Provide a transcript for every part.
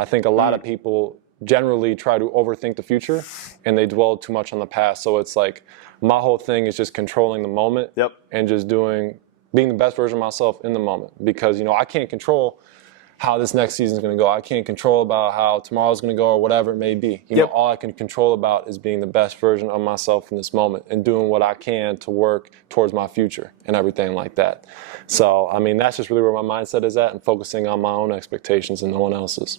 I think a lot of people generally try to overthink the future and they dwell too much on the past. So it's like my whole thing is just controlling the moment and just being the best version of myself in the moment, because, you know, I can't control how this next season is going to go. I can't control about how tomorrow's going to go or whatever it may be. You know, all I can control about is being the best version of myself in this moment and doing what I can to work towards my future and everything like that. So, I mean, that's just really where my mindset is at, and focusing on my own expectations and no one else's.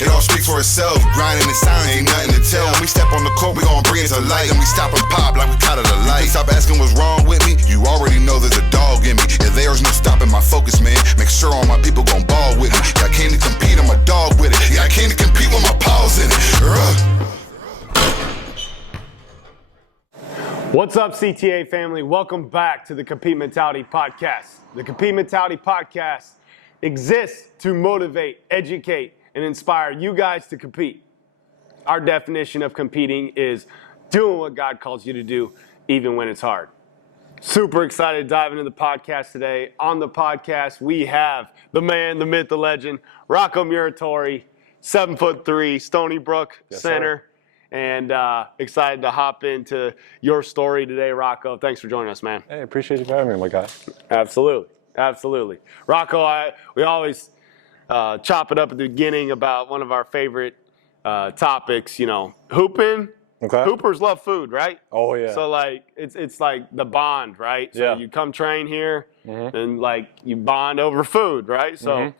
It all speaks for itself. Grinding in silence, ain't nothing to tell. When we step on the court, we gon' bring it to light. And we stop and pop like we caught of the light. Stop asking what's wrong with me. You already know there's a dog in me. Yeah, there's no stopping my focus, man. Make sure all my people gon' ball with me. Yeah, I came to compete, I'm a dog with it. Yeah, I came to compete with my paws in it. What's up, CTA family? Welcome back to the Compete Mentality Podcast. The Compete Mentality Podcast exists to motivate, educate, and inspire you guys to compete. Our definition of competing is doing what God calls you to do, even when it's hard. Super excited to dive into the podcast today. On the podcast, we have the man, the myth, the legend, Rocco Muratori, 7'3", Stony Brook center. And excited to hop into your story today, Rocco. Thanks for joining us, man. Hey, appreciate you for having me, my guy. Absolutely. Rocco, we always chop it up at the beginning about one of our favorite topics, you know, hooping. Okay. Hoopers love food, right? Oh, yeah. So, like, it's like the bond, right? So you come train here and, like, you bond over food, right? So,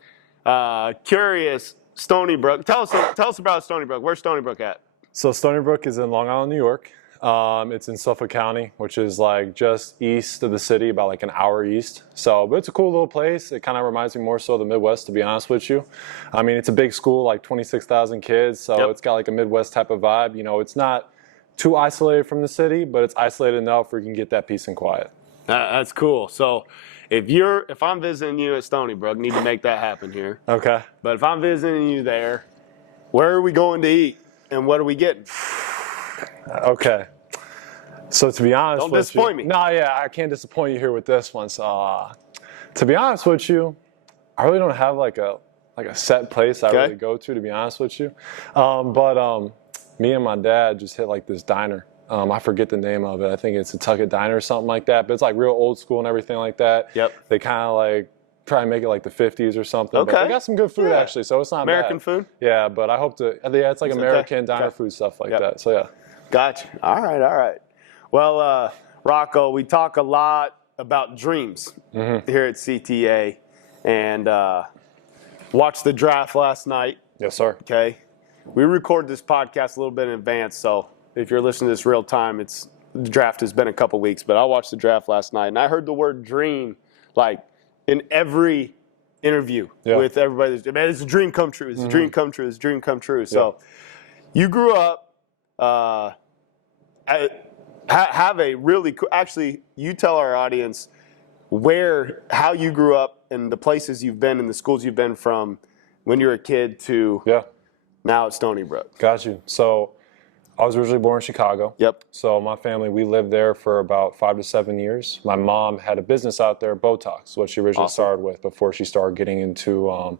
curious, Stony Brook. Tell us about Stony Brook. Where's Stony Brook at? So Stony Brook is in Long Island, New York. It's in Suffolk County, which is like just east of the city, about like an hour east. So, but it's a cool little place. It kind of reminds me more so of the Midwest, to be honest with you. I mean, it's a big school, like 26,000 kids. So it's got like a Midwest type of vibe. You know, it's not too isolated from the city, but it's isolated enough where you can get that peace and quiet. That's cool. So if I'm visiting you at Stony Brook, need to make that happen here. Okay. But if I'm visiting you there, where are we going to eat and what are we getting? Okay. So to be honest Don't disappoint me. No, yeah, I can't disappoint you here with this one. So to be honest with you, I really don't have like a set place I really go to be honest with you. But me and my dad just hit like this diner. I forget the name of it. I think it's a Tucket Diner or something like that. But it's like real old school and everything like that. Yep. They kind of like try and make it like the 50s or something. Okay. But they got some good food actually, so it's not American bad. food? Yeah, but I hope to. Yeah, it's like American diner food stuff like that. So yeah. Gotcha. All right. Well, Rocco, we talk a lot about dreams here at CTA, and watched the draft last night. Yes, sir. Okay. We record this podcast a little bit in advance, so if you're listening to this real time, the draft has been a couple weeks, but I watched the draft last night, and I heard the word dream like in every interview with everybody. Man, it's a dream come true. It's a dream come true. It's a dream come true. So you grew up, have a really cool, actually, you tell our audience how you grew up and the places you've been and the schools you've been from when you were a kid to now at Stony Brook. Got you. So I was originally born in Chicago. Yep. So my family, we lived there for about 5 to 7 years. My mom had a business out there, Botox, what she originally started with before she started getting into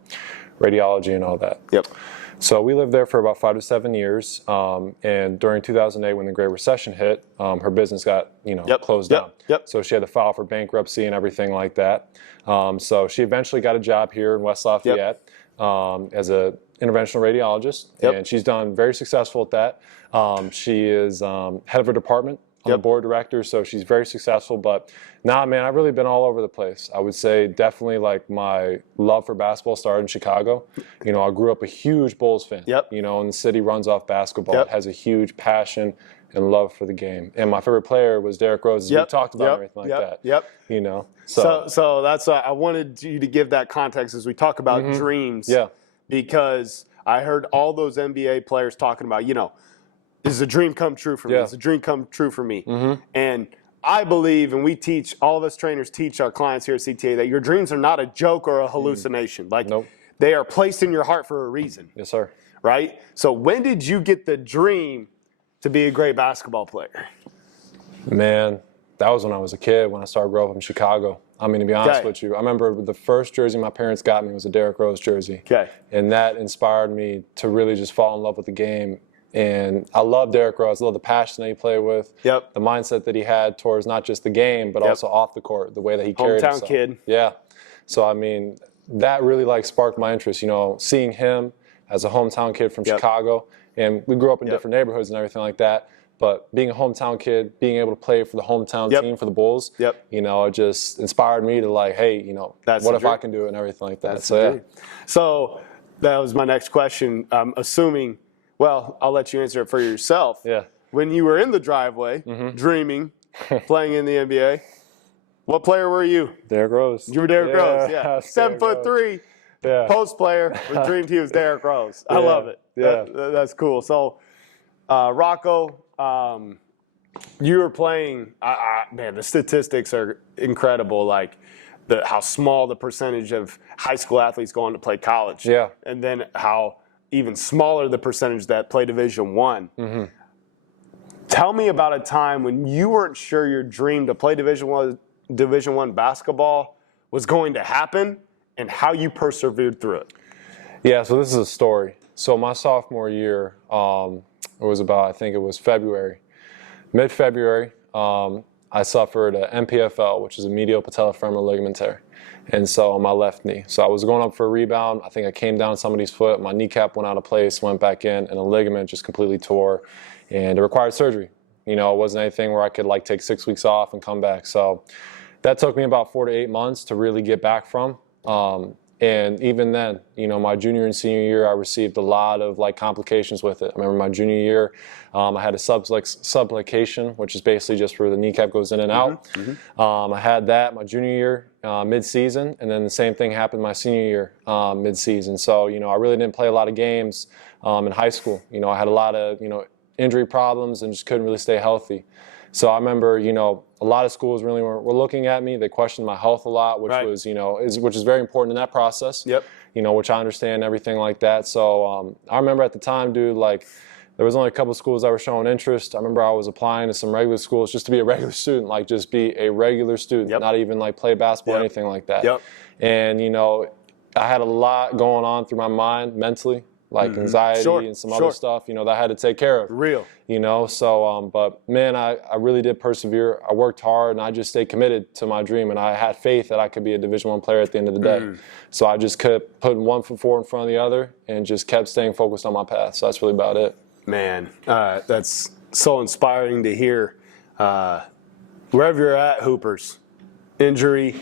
radiology and all that. Yep. So we lived there for about 5 to 7 years. And during 2008, when the Great Recession hit, her business got, closed down. Yep. So she had to file for bankruptcy and everything like that. So she eventually got a job here in West Lafayette as a interventional radiologist, and she's done very successful at that. She is head of her department on the board of directors, so she's very successful. But man, I've really been all over the place. I would say definitely like my love for basketball started in Chicago. You know, I grew up a huge Bulls fan. You know, and the city runs off basketball. It has a huge passion and love for the game. And my favorite player was Derrick Rose, as we talked about everything like that. You know, so that's I wanted you to give that context as we talk about dreams. Because I heard all those NBA players talking about, this is a dream come true for me. It's a dream come true for me. And I believe, and we teach, all of us trainers teach our clients here at CTA that your dreams are not a joke or a hallucination. They are placed in your heart for a reason. Yes, sir. Right? So when did you get the dream to be a great basketball player? Man, That was when I was a kid, when I started growing up in Chicago. I mean, to be honest with you, I remember the first jersey my parents got me was a Derrick Rose jersey. Okay. And that inspired me to really just fall in love with the game. And I love Derrick Rose. I love the passion that he played with. Yep. The mindset that he had towards not just the game, but also off the court, the way that he carried himself. Hometown kid. Yeah. So, I mean, that really, like, sparked my interest, you know, seeing him as a hometown kid from Chicago. And we grew up in different neighborhoods and everything like that. But being a hometown kid, being able to play for the hometown team, for the Bulls, you know, it just inspired me to, like, hey, you know, what if I can do it and everything like that. So that was my next question. I'm assuming, well, I'll let you answer it for yourself. Yeah. When you were in the driveway, dreaming, playing in the NBA, what player were you? Derrick Rose. You were Derrick Rose, 7'3", post player, but dreamed he was Derrick Rose. I love it. That's cool. So, Rocco, you were playing, man, the statistics are incredible, like how small the percentage of high school athletes go on to play college. Yeah. And then how even smaller the percentage that play Division I. Tell me about a time when you weren't sure your dream to play Division I basketball was going to happen and how you persevered through it. Yeah, so this is a story. So my sophomore year, it was about, I think it was February. Mid-February, I suffered an MPFL, which is a medial patellofemoral ligament tear. And so on my left knee. So I was going up for a rebound. I think I came down somebody's foot. My kneecap went out of place, went back in, and a ligament just completely tore. And it required surgery. You know, it wasn't anything where I could, like, take 6 weeks off and come back. So that took me about 4 to 8 months to really get back from. And even then, you know, my junior and senior year, I received a lot of, like, complications with it. I remember my junior year, I had a subluxation, which is basically just where the kneecap goes in and out. I had that my junior year, mid-season, and then the same thing happened my senior year, mid-season. So, you know, I really didn't play a lot of games in high school. You know, I had a lot of, you know, injury problems and just couldn't really stay healthy. So I remember, you know, a lot of schools really were looking at me. They questioned my health a lot, which was, you know, which is very important in that process. You know, which I understand, everything like that. So I remember at the time, dude, like, there was only a couple of schools that were showing interest. I remember I was applying to some regular schools just to be a regular student, like just be a regular student, not even like play basketball or anything like that. And, you know, I had a lot going on through my mind mentally, like anxiety and some other stuff, you know, that I had to take care of. You know, so, but man, I really did persevere. I worked hard and I just stayed committed to my dream, and I had faith that I could be a Division I player at the end of the day. So I just kept putting one foot forward in front of the other and just kept staying focused on my path. So that's really about it. Man, that's so inspiring to hear. Wherever you're at, Hoopers, injury,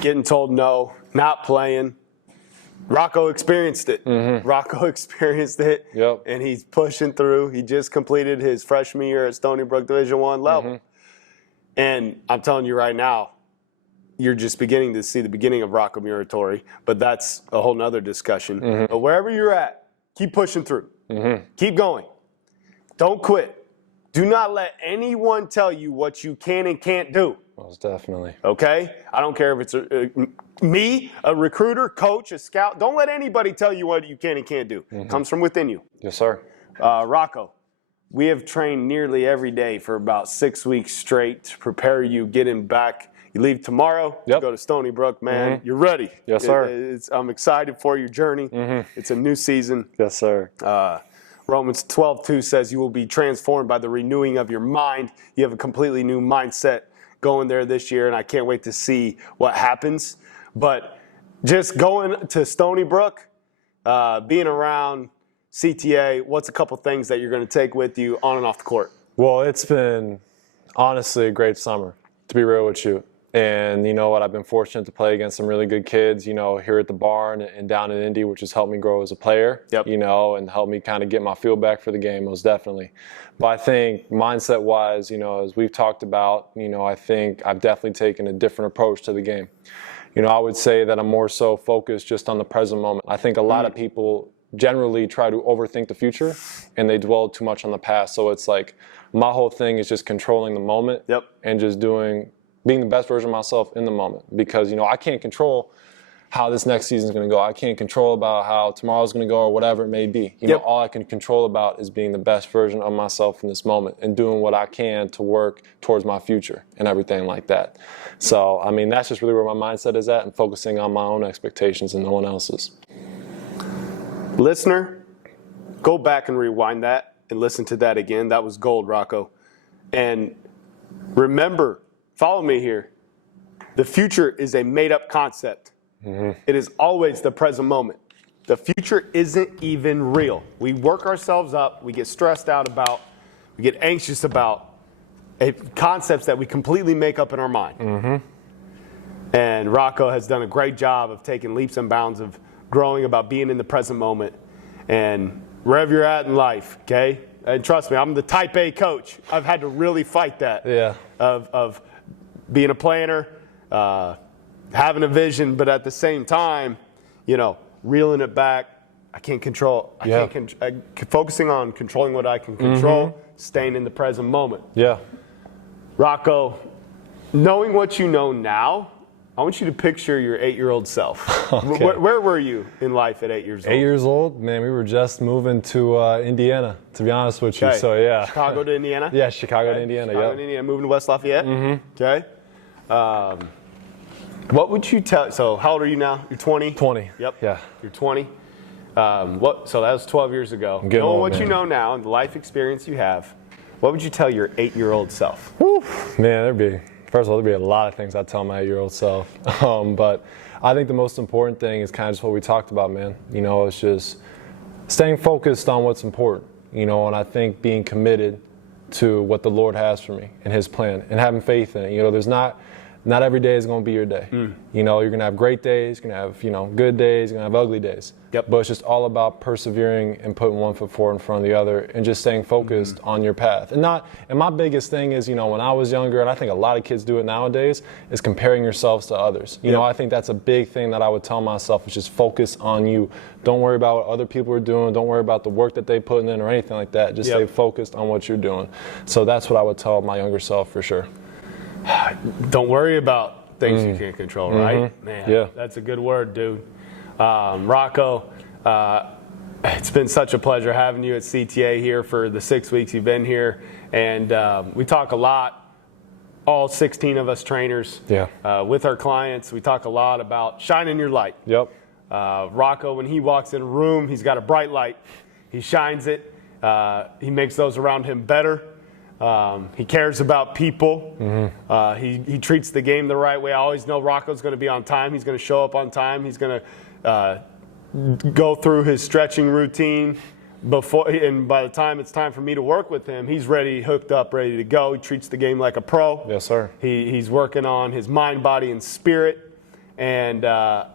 getting told no, not playing. Rocco experienced it. Rocco experienced it, and he's pushing through. He just completed his freshman year at Stony Brook Division I level. And I'm telling you right now, you're just beginning to see the beginning of Rocco Muratori, but that's a whole nother discussion. But wherever you're at, keep pushing through. Keep going. Don't quit. Do not let anyone tell you what you can and can't do. Most definitely. Okay? I don't care if it's me, a recruiter, coach, a scout. Don't let anybody tell you what you can and can't do. It comes from within you. Yes, sir. Rocco, we have trained nearly every day for about 6 weeks straight to prepare you getting back. You leave tomorrow to go to Stony Brook, man. You're ready. Yes, sir. I'm excited for your journey. It's a new season. Yes, sir. Romans 12:2 says you will be transformed by the renewing of your mind. You have a completely new mindset going there this year, and I can't wait to see what happens. But just going to Stony Brook, being around CTA, what's a couple things that you're going to take with you on and off the court? Well, it's been honestly a great summer, to be real with you. And you know what, I've been fortunate to play against some really good kids, you know, here at the barn and down in Indy, which has helped me grow as a player, you know, and helped me kind of get my feel back for the game, most definitely. But I think mindset-wise, you know, as we've talked about, you know, I think I've definitely taken a different approach to the game. You know, I would say that I'm more so focused just on the present moment. I think a lot of people generally try to overthink the future and they dwell too much on the past. So it's like my whole thing is just controlling the moment and just being the best version of myself in the moment, because, you know, I can't control how this next season is going to go. I can't control about how tomorrow's going to go or whatever it may be. You know, all I can control about is being the best version of myself in this moment and doing what I can to work towards my future and everything like that. So, I mean, that's just really where my mindset is at, and focusing on my own expectations and no one else's. Listener, go back and rewind that and listen to that again. That was gold, Rocco. And remember, follow me here. The future is a made-up concept. It is always the present moment. The future isn't even real. We work ourselves up. We get stressed out about, we get anxious about concepts that we completely make up in our mind. And Rocco has done a great job of taking leaps and bounds of growing about being in the present moment and wherever you're at in life, okay? And trust me, I'm the type A coach. I've had to really fight that of being a planner, having a vision, but at the same time, you know, reeling it back. I can't control. Focusing on controlling what I can control, staying in the present moment. Rocco, knowing what you know now, I want you to picture your 8-year-old self. Okay. Where were you in life at 8 years old? 8 years old? Man, we were just moving to Indiana, to be honest with you. So, yeah. Chicago to Indiana? Yeah, Chicago to Indiana, Chicago to Indiana, moving to West Lafayette? Okay. What would you tell, so how old are you now? You're 20? 20. Yep. Yeah. You're 20. So that was 12 years ago. Knowing what you know now and the life experience you have, what would you tell your 8-year-old self? Whew. Man, first of all, there'd be a lot of things I'd tell my 8-year-old self. But I think the most important thing is kind of just what we talked about, man. You know, it's just staying focused on what's important, you know, and I think being committed to what the Lord has for me and His plan and having faith in it. You know, there's not every day is going to be your day. You know, you're going to have great days, you're going to have, you know, good days, you're going to have ugly days. But it's just all about persevering and putting one foot forward in front of the other and just staying focused on your path. And my biggest thing is, you know, when I was younger, and I think a lot of kids do it nowadays, is comparing yourselves to others. You know, I think that's a big thing that I would tell myself, is just focus on you. Don't worry about what other people are doing. Don't worry about the work that they're putting in or anything like that. Just stay focused on what you're doing. So that's what I would tell my younger self for sure. Don't worry about things you can't control, right? Man, that's a good word, dude. Rocco, it's been such a pleasure having you at CTA here for the 6 weeks you've been here. And we talk a lot, all 16 of us trainers, with our clients. We talk a lot about shining your light. Rocco, when he walks in a room, he's got a bright light. He shines it. He makes those around him better. He cares about people. He treats the game the right way. I always know Rocco's going to be on time. He's going to show up on time. He's going to go through his stretching routine before, and by the time it's time for me to work with him, he's ready, hooked up, ready to go. He treats the game like a pro. Yes, sir. He's working on his mind, body, and spirit, and that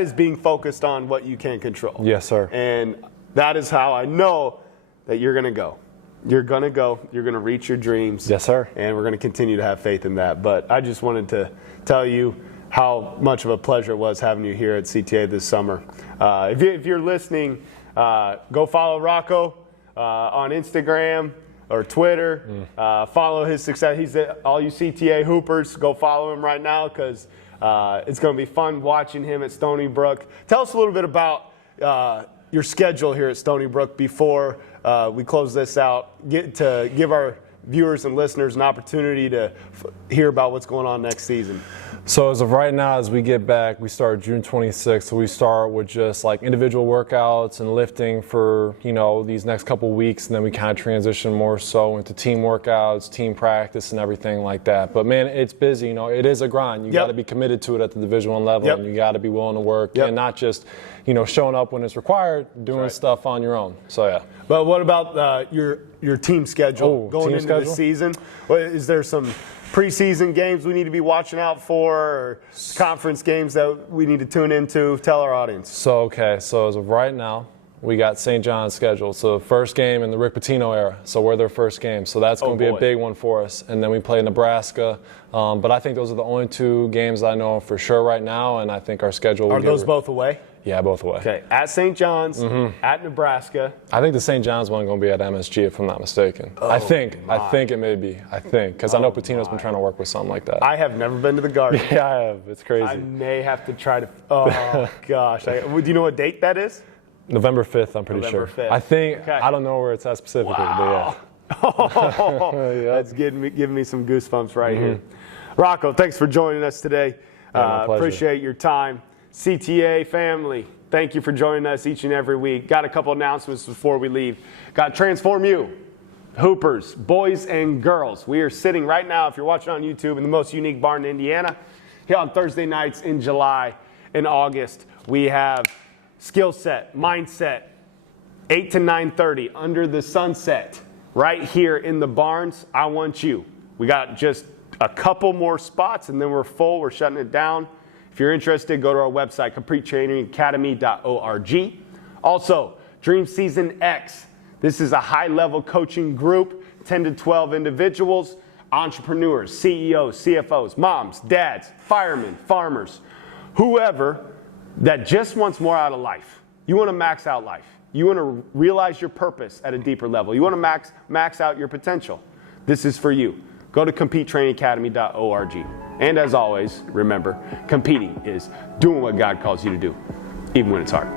is being focused on what you can control. Yes, sir. And that is how I know that you're going to go. You're going to go. You're going to reach your dreams. Yes, sir. And we're going to continue to have faith in that. But I just wanted to tell you how much of a pleasure it was having you here at CTA this summer. If you're listening, go follow Rocco on Instagram or Twitter. Follow his success. All you CTA hoopers, go follow him right now, because it's going to be fun watching him at Stony Brook. Tell us a little bit about your schedule here at Stony Brook before we close this out, to give our viewers and listeners an opportunity to hear about what's going on next season. So as of right now, as we get back, we start June 26th. So we start with just like individual workouts and lifting for, you know, these next couple weeks. And then we kind of transition more so into team workouts, team practice, and everything like that. But man, it's busy. You know, it is a grind. You got to be committed to it at the Division I level, and you got to be willing to work and not just, you know, showing up when it's required, doing stuff on your own. So yeah. But what about your team schedule going into the season? Is there some preseason games we need to be watching out for, or conference games that we need to tune into? Tell our audience. So as of right now, we got St. John's scheduled. So the first game in the Rick Pitino era. So we're their first game. So that's going to be a big one for us. And then we play Nebraska. But I think those are the only 2 games I know for sure right now. And I think our schedule will Are those both away? Yeah, both away. Okay, at St. John's, at Nebraska. I think the St. John's one going to be at MSG if I'm not mistaken. I think it may be. I think because I know Pitino's been trying to work with something like that. I have never been to the Garden. Yeah, I have. It's crazy. I may have to try to. Oh gosh, do you know what date that is? November 5th, I'm pretty November sure. 5th. I think Okay. I don't know where it's at specifically, but yeah. That's giving me some goosebumps right here. Rocco, thanks for joining us today. My pleasure. Appreciate your time. CTA family, thank you for joining us each and every week. Got a couple announcements before we leave. Got Transform You, Hoopers, boys and girls. We are sitting right now, if you're watching on YouTube, in the most unique barn in Indiana. Here on Thursday nights in July and August, we have Skill Set, Mindset, 8 to 9:30 under the sunset right here in the barns. I want you. We got just a couple more spots and then we're full. We're shutting it down. If you're interested, go to our website, CompeteTrainingAcademy.org. Also, Dream Season X. This is a high-level coaching group, 10 to 12 individuals, entrepreneurs, CEOs, CFOs, moms, dads, firemen, farmers, whoever that just wants more out of life. You want to max out life. You want to realize your purpose at a deeper level. You want to max out your potential. This is for you. Go to CompeteTrainingAcademy.org. And as always, remember, competing is doing what God calls you to do, even when it's hard.